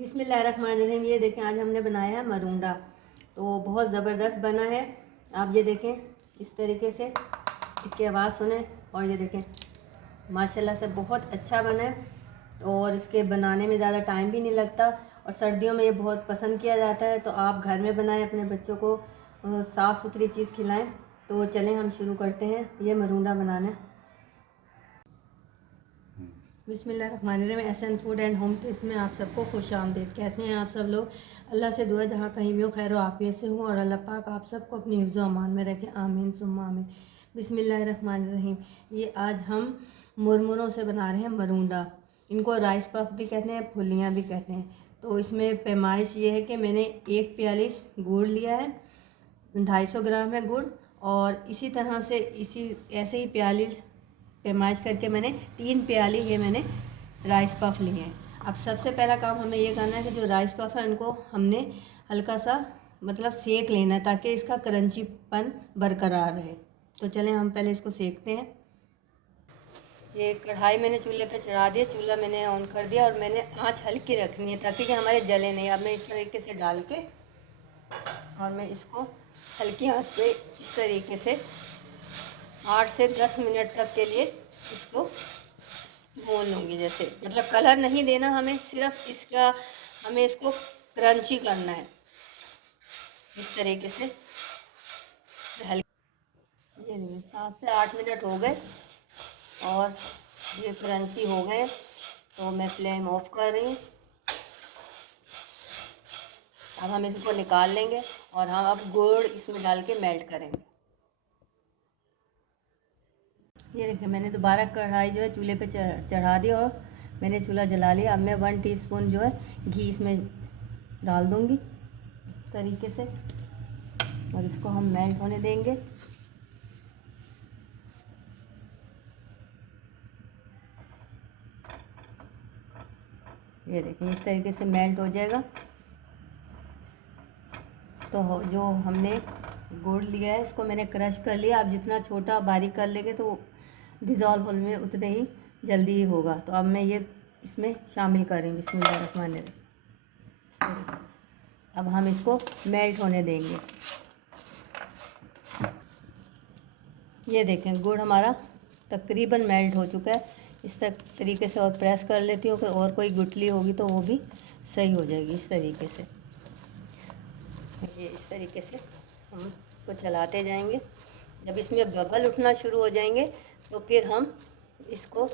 बिस्मिल्लाहिर्रहमानिर्रहीम। ये देखें, आज हमने बनाया है मरूंडा। तो बहुत ज़बरदस्त बना है। आप ये देखें इस तरीके से, इसकी आवाज़ सुने। और ये देखें माशाल्लाह से बहुत अच्छा बना है। और इसके बनाने में ज़्यादा टाइम भी नहीं लगता। और सर्दियों में ये बहुत पसंद किया जाता है। तो आप घर में बनाएं, अपने बच्चों को साफ़ सुथरी चीज़ खिलाएं। तो चलें हम शुरू करते हैं ये मरूंडा बनाना। बिस्मिल्लाहिर्रहमानिर्रहीम। Ehsan food and home taste में आप सबको खुश आमदीद। कैसे हैं आप सब लोग? अल्लाह से दुआ जहाँ कहीं भी हो खैर आफियत से हूँ और अल्लाह पाक आप सबको अपनी हिफ्ज़ अमान में रखें। आमीन सुम्मा आमीन। बिस्मिल्लाहिर्रहमानिर्रहीम। ये आज हम मुरमुरों से बना रहे हैं मरूंडा। इनको राइस पफ भी कहते हैं, फुलियाँ भी कहते हैं। तो इसमें पैमाइश ये है कि मैंने 1 प्याली गुड़ लिया है, 250 ग्राम है गुड़। और इसी तरह से ऐसे ही प्याली पैमाइश करके मैंने 3 प्याली ये मैंने राइस पफ लिए हैं। अब सबसे पहला काम हमें ये करना है कि जो राइस पफ है उनको हमने हल्का सा मतलब सेक लेना है, ताकि इसका क्रंचीपन बरकरार रहे। तो चलें हम पहले इसको सेकते हैं। ये कढ़ाई मैंने चूल्हे पे चढ़ा दिया, चूल्हा मैंने ऑन कर दिया और मैंने आंच हल्की रखनी है ताकि कि हमारे जले नहीं। अब मैं इस तरीके से डाल के और मैं इसको हल्की आंच पे इस तरीके से 8 से 10 मिनट तक के लिए इसको भून लूँगी। जैसे मतलब कलर नहीं देना हमें, सिर्फ हमें इसको क्रंची करना है इस तरीके से हल्की। ये नहीं, 7 से 8 मिनट हो गए और ये क्रंची हो गए। तो मैं फ्लेम ऑफ कर रही हूँ। अब हम इसको निकाल लेंगे और हम अब गुड़ इसमें डाल के मेल्ट करेंगे। ये देखिए, मैंने दोबारा कढ़ाई जो है चूल्हे पे चढ़ा दी और मैंने चूल्हा जला लिया। अब मैं 1 टीस्पून जो है घी इसमें डाल दूँगी इस तरीके से और इसको हम मेल्ट होने देंगे। ये देखिए इस तरीके से मेल्ट हो जाएगा। तो जो हमने गुड़ लिया है इसको मैंने क्रश कर लिया। आप जितना छोटा बारीक कर लेंगे तो डिज़ोल्व होने में उतने ही जल्दी ही होगा। तो अब मैं ये इसमें शामिल करेंगे। बिस्मिल्लाहिर्रहमानिर्रहीम। अब हम इसको मेल्ट होने देंगे। ये देखें गुड़ हमारा तकरीबन मेल्ट हो चुका है। इस तरीके से और प्रेस कर लेती हूँ, फिर और कोई गुठली होगी तो वो भी सही हो जाएगी। इस तरीके से ये इस तरीके से हम इसको चलाते जाएंगे। जब इसमें बबल उठना शुरू हो जाएंगे तो फिर हम इसको,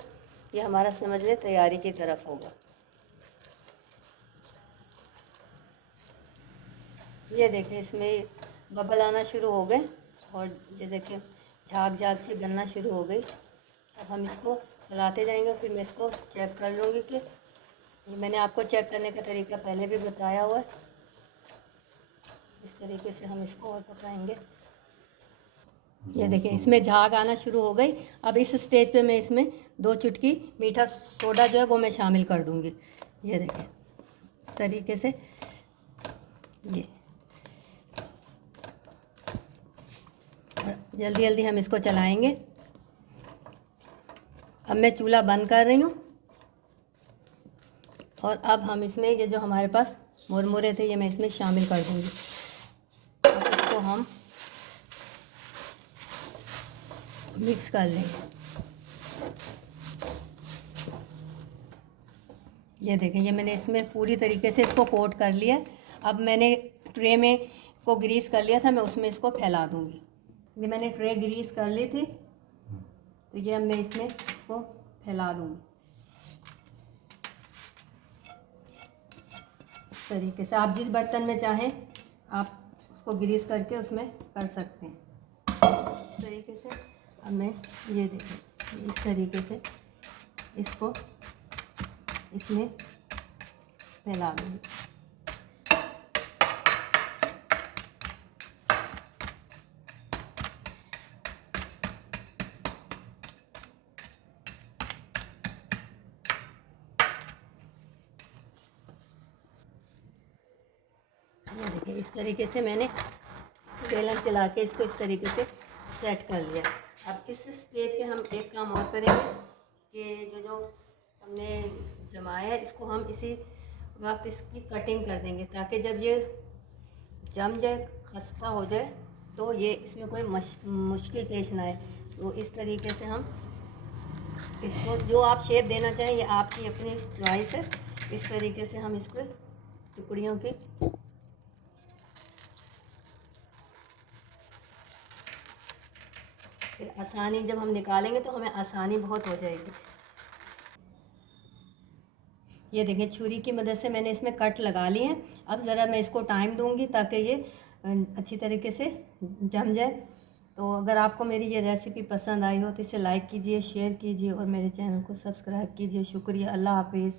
ये हमारा समझ लें तैयारी की तरफ होगा। ये देखें इसमें बबल आना शुरू हो गए और ये देखें झाग झाग से बनना शुरू हो गई। अब हम इसको चलाते जाएंगे। फिर मैं इसको चेक कर लूँगी कि ये मैंने आपको चेक करने का तरीका पहले भी बताया हुआ है। इस तरीके से हम इसको और पकाएंगे। ये देखिए इसमें झाग आना शुरू हो गई। अब इस स्टेज पे मैं इसमें 2 चुटकी मीठा सोडा जो है वो मैं शामिल कर दूँगी। ये देखिए इस तरीके से ये जल्दी जल्दी हम इसको चलाएंगे। अब मैं चूल्हा बंद कर रही हूँ और अब हम इसमें ये जो हमारे पास मुरमुरे थे ये मैं इसमें शामिल कर दूँगी। अब इसको हम मिक्स कर लेंगे। ये देखें ये मैंने इसमें पूरी तरीके से इसको कोट कर लिया। अब मैंने ट्रे में को ग्रीस कर लिया था, मैं उसमें इसको फैला दूँगी। ये मैंने ट्रे ग्रीस कर ली थी तो ये अब मैं इसमें इसको फैला दूँगी इस तरीके से। आप जिस बर्तन में चाहें आप उसको ग्रीस करके उसमें कर सकते हैं इस तरीके से। अब मैं ये देखें इस तरीके से इसको इसमें फैला दूँगी। ये देखिए इस तरीके से मैंने बेलन चला के इसको इस तरीके से सेट कर लिया। अब इस स्टेज पे हम एक काम और करेंगे कि जो हमने जमाया है इसको हम इसी वक्त इसकी कटिंग कर देंगे ताकि जब ये जम जाए, खस्ता हो जाए, तो ये इसमें कोई मुश्किल पेश ना आए। तो इस तरीके से हम इसको, जो आप शेप देना चाहें ये आपकी अपनी चॉइस है। इस तरीके से हम इसको टुकड़ियों की फिर आसानी, जब हम निकालेंगे तो हमें आसानी बहुत हो जाएगी। ये देखिए छुरी की मदद से मैंने इसमें कट लगा लिए हैं। अब ज़रा मैं इसको टाइम दूंगी ताकि ये अच्छी तरीके से जम जाए। तो अगर आपको मेरी ये रेसिपी पसंद आई हो तो इसे लाइक कीजिए, शेयर कीजिए और मेरे चैनल को सब्सक्राइब कीजिए। शुक्रिया। अल्लाह हाफिज़।